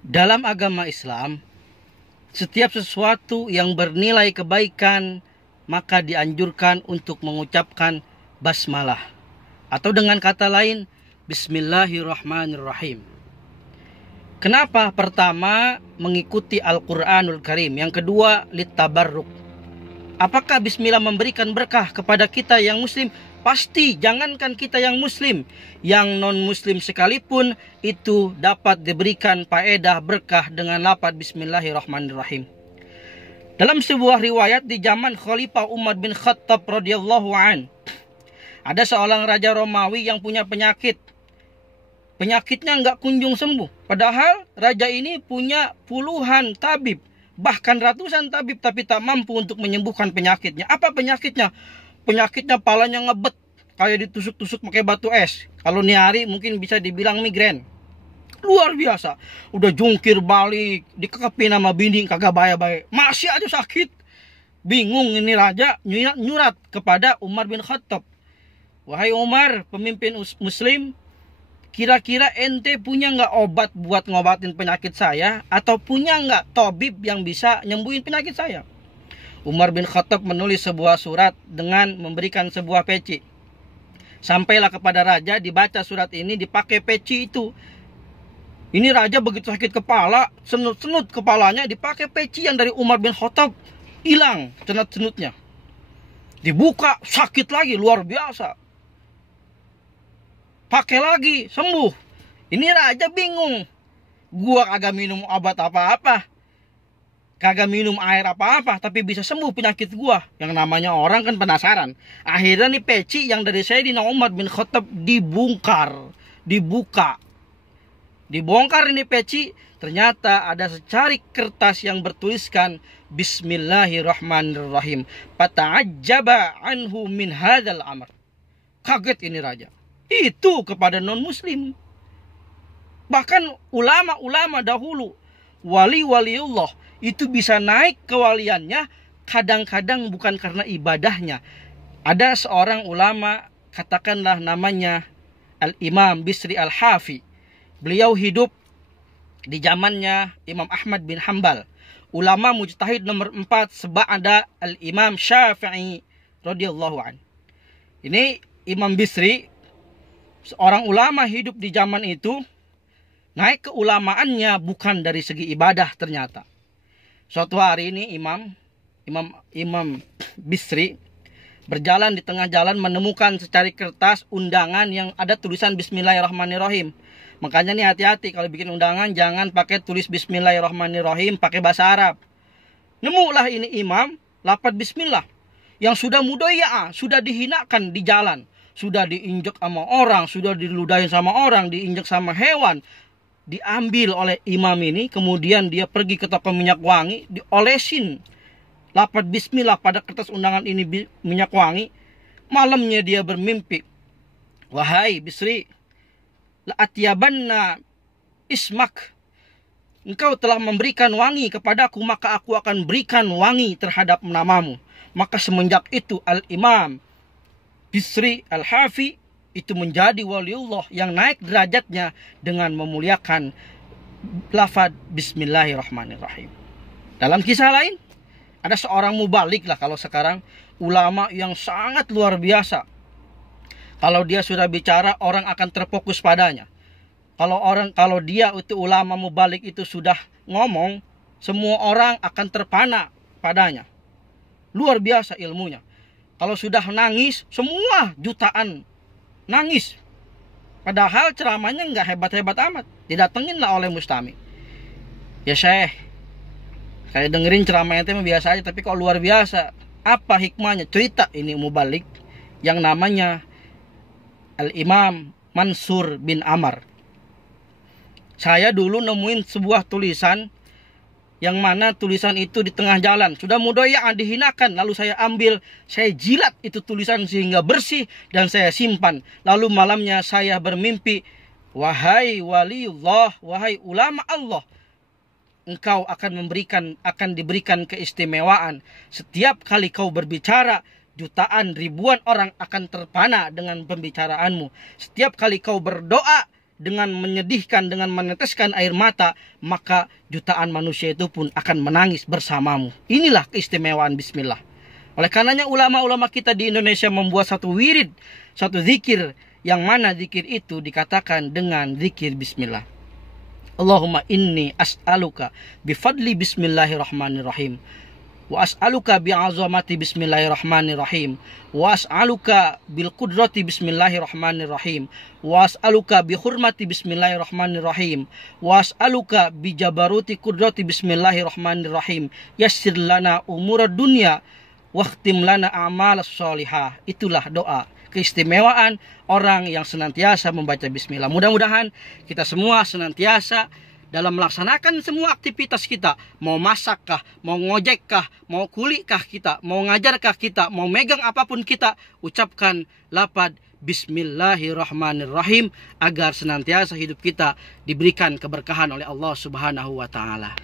Dalam agama Islam, setiap sesuatu yang bernilai kebaikan maka dianjurkan untuk mengucapkan basmalah, atau dengan kata lain Bismillahirrahmanirrahim. Kenapa? Pertama, mengikuti Al-Quranul Karim. Yang kedua, littabarruk. Apakah bismillah memberikan berkah kepada kita yang muslim? Pasti. Jangankan kita yang muslim, yang non muslim sekalipun itu dapat diberikan faedah berkah dengan lafaz Bismillahirrahmanirrahim. Dalam sebuah riwayat di zaman Khalifah Umar bin Khattab radhiyallahu an, ada seorang raja Romawi yang punya penyakit. Penyakitnya nggak kunjung sembuh. Padahal raja ini punya puluhan tabib, bahkan ratusan tabib, tapi tak mampu untuk menyembuhkan penyakitnya. Apa penyakitnya? Penyakitnya palanya ngebet, kayak ditusuk-tusuk pakai batu es. Kalau nih hari mungkin bisa dibilang migrain. Luar biasa. Udah jungkir balik, dikekepin sama bini, kagak baik-baik. Masih aja sakit. Bingung ini raja, nyurat kepada Umar bin Khattab. Wahai Umar, pemimpin muslim, kira-kira ente punya nggak obat buat ngobatin penyakit saya? Atau punya nggak tabib yang bisa nyembuhin penyakit saya? Umar bin Khattab menulis sebuah surat dengan memberikan sebuah peci. Sampailah kepada raja, dibaca surat ini, dipakai peci itu. Ini raja begitu sakit kepala, senut-senut kepalanya, dipakai peci yang dari Umar bin Khattab, hilang senut-senutnya. Dibuka, sakit lagi, luar biasa. Pakai lagi, sembuh. Ini raja bingung. Gua kagak minum obat apa-apa, kagak minum air apa-apa, tapi bisa sembuh penyakit gua. Yang namanya orang kan penasaran. Akhirnya nih peci yang dari Sayyidina Umar bin Khattab dibuka. Dibongkar ini peci, ternyata ada secarik kertas yang bertuliskan Bismillahirrahmanirrahim. Fata'ajjaba anhu min hadzal amr. Kaget ini raja. Itu kepada non muslim. Bahkan ulama-ulama dahulu, wali-waliullah, itu bisa naik kewaliannya kadang-kadang bukan karena ibadahnya. Ada seorang ulama, katakanlah namanya Al-Imam Bisri Al-Hafi. Beliau hidup di zamannya Imam Ahmad bin Hanbal, ulama mujtahid nomor 4 seba'da Al-Imam Syafi'i radhiyallahu an. Ini Imam Bisri, seorang ulama hidup di zaman itu, naik keulamaannya bukan dari segi ibadah ternyata. Suatu hari ini Imam Bisri berjalan di tengah jalan, menemukan secarik kertas undangan yang ada tulisan Bismillahirrahmanirrahim. Makanya nih hati-hati kalau bikin undangan, jangan pakai tulis Bismillahirrahmanirrahim, pakai bahasa Arab. Nemulah ini imam, lafaz bismillah, yang sudah mudoya'ah, sudah dihinakan di jalan, sudah diinjek sama orang, sudah diludahin sama orang, diinjek sama hewan. Diambil oleh imam ini, kemudian dia pergi ke toko minyak wangi, diolesin lafaz bismillah pada kertas undangan ini minyak wangi. Malamnya dia bermimpi, wahai Bisri, la'atyabanna ismak, engkau telah memberikan wangi kepadaku, maka aku akan berikan wangi terhadap namamu. Maka semenjak itu Al-Imam Bisri Al-Hafi itu menjadi waliullah yang naik derajatnya dengan memuliakan lafaz Bismillahirrahmanirrahim. Dalam kisah lain, ada seorang mubalik lah kalau sekarang, ulama yang sangat luar biasa. Kalau dia sudah bicara, orang akan terfokus padanya. Kalau dia itu ulama mubalik itu sudah ngomong, semua orang akan terpana padanya. Luar biasa ilmunya. Kalau sudah nangis, semua jutaan nangis. Padahal ceramahnya nggak hebat-hebat amat. Didatengin lah oleh mustami. Ya Syekh, saya dengerin ceramahnya itu biasa aja, tapi kok luar biasa. Apa hikmahnya? Cerita ini mubalik yang namanya Al-Imam Mansur bin Amr. Saya dulu nemuin sebuah tulisan, yang mana tulisan itu di tengah jalan, sudah mudoya'ah, dihinakan. Lalu saya ambil, saya jilat itu tulisan sehingga bersih, dan saya simpan. Lalu malamnya saya bermimpi, wahai waliullah, wahai ulama Allah, engkau akan diberikan keistimewaan. Setiap kali kau berbicara, jutaan ribuan orang akan terpana dengan pembicaraanmu. Setiap kali kau berdoa, dengan menyedihkan, dengan meneteskan air mata, maka jutaan manusia itu pun akan menangis bersamamu. Inilah keistimewaan bismillah. Oleh karenanya ulama-ulama kita di Indonesia membuat satu wirid, satu zikir, yang mana zikir itu dikatakan dengan zikir bismillah. Allahumma inni as'aluka bifadli bismillahirrahmanirrahim. Wa as'aluka bi'azamati bismillahirrahmanirrahim. Wa as'aluka bil qudrati bismillahirrahmanirrahim. Wa as'aluka bi hurmati bismillahirrahmanirrahim. Wa as'aluka bi jabaruti qudrati bismillahirrahmanirrahim. Yassir lana umurad dunya wakhtim lana a'malas sholihah. Itulah doa keistimewaan orang yang senantiasa membaca bismillah. Mudah-mudahan kita semua senantiasa dalam melaksanakan semua aktivitas kita, mau masakkah, mau ngojekkah, mau kulikah kita, mau ngajarkah kita, mau megang apapun kita, ucapkan lafaz bismillahirrahmanirrahim agar senantiasa hidup kita diberikan keberkahan oleh Allah Subhanahu wa taala.